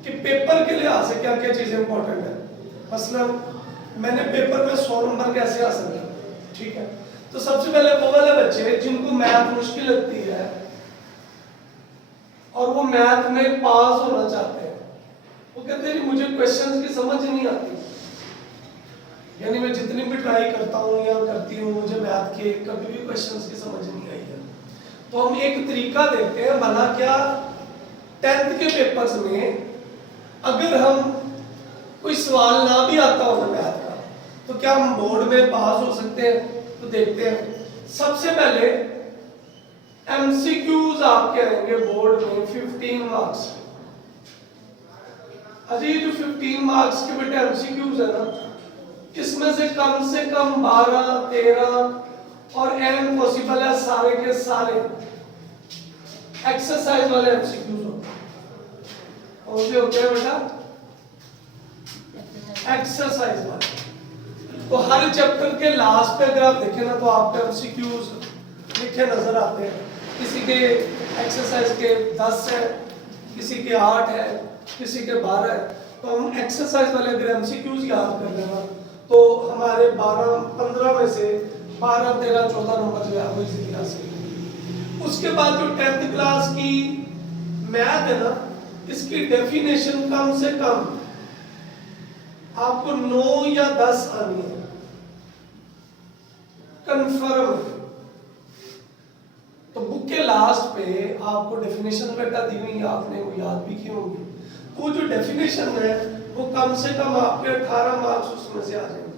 कि पेपर के लिहाज से क्या क्या चीजें इंपॉर्टेंट है। मसलन मैंने पेपर में 100 नंबर कैसे हासिल किए, ठीक है। तो सबसे पहले वो वाले बच्चे जिनको मैथ मुश्किल लगती है और वो मैथ में पास होना चाहते हैं, वो कहते हैं मुझे क्वेश्चंस की समझ नहीं आती, यानी मैं जितनी भी ट्राई करता हूँ या करती हूँ मुझे मैथ के कभी भी क्वेश्चंस की समझ नहीं आई है। तो हम एक तरीका देखते हैं, भला क्या 10th के पेपर्स में अगर हम कोई सवाल ना भी आता हो मैथ का तो क्या हम बोर्ड में पास हो सकते हैं। तो देखते हैं, सबसे पहले एमसीक्यूज आपके आएंगे बोर्ड में 15 मार्क्स। अजी ये जो 15 मार्क्स के बेटे एमसीक्यूज है ना, इसमें से कम 12, 13 और एन पॉसिबल है सारे के सारे एक्सरसाइज वाले एमसीक्यूज होते हैं बेटा, एक्सरसाइज वाले। तो हर चैप्टर के लास्ट पे अगर आप देखें ना तो आपको एमसीक्यूज लिखे नजर आते हैं। किसी के एक्सरसाइज के 10 है, किसी के 8 है, किसी के 12 है। तो हम एक्सरसाइज वाले अगर एमसीक्यूज याद कर लेना तो हमारे 15 में से 12, 13, 14 नंबर जो है वो इजीली आ सकते। उसके बाद जो 10th क्लास की मैथ है ना, इसकी डेफिनेशन कम से कम आपको 9 या 10 आनी है कंफर्म। तो बुक के लास्ट पे आपको डेफिनेशन बेटा दी हुई, आपने वो याद भी की होंगी। वो जो डेफिनेशन है वो कम से कम आपके 18 मार्क्स उसमें से आ जाएंगे।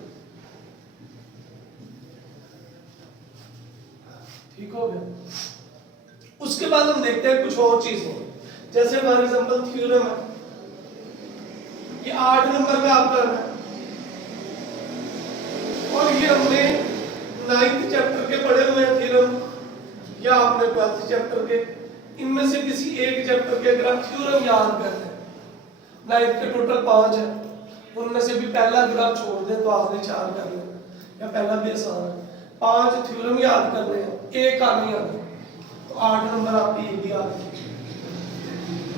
ठीक हो गया। उसके बाद हम देखते हैं कुछ और चीजें, जैसे फॉर एग्जांपल थ्योरम है, ये 8 नंबर का आपका है और ये हमने 9th चैप्टर के पढ़े हुए हैं थ्योरम या आपने 12th चैप्टर के, इनमें से किसी एक चैप्टर के अगर आप थ्योरम याद करते हैं, 9th के टोटल 5 है, उनमें से भी पहला अगर आप छोड़ दें तो आखिरी 4 कर लें, या पहला भी आसान है। 5 थ्योरम याद करने हैं, एक आनी आनी, तो 8 नंबर आपकी ये भी आ गई।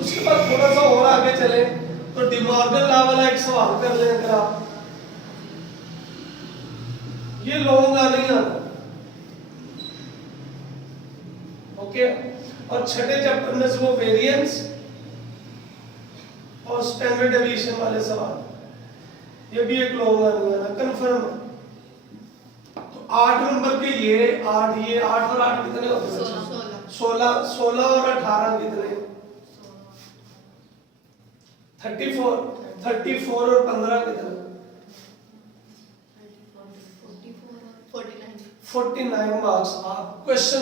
उसके बाद थोड़ा सा और आगे चले तो डिमॉर्गन लॉ वाला एक सवाल कर लें अगर आप, ये लॉन्ग आ नहीं आता, ओके। और छठे चैप्टर में से वो वेरिएंस और स्टैंडर्ड डेविएशन वाले सवाल, ये भी एक लॉन्ग आ नहीं आता, कंफर्म है। तो 8 नंबर के ये 8 और 8 कितने होते हैं? 16 और 18 कितने? 34 और 15 कितने? 49 मार्क्स आप क्वेश्चन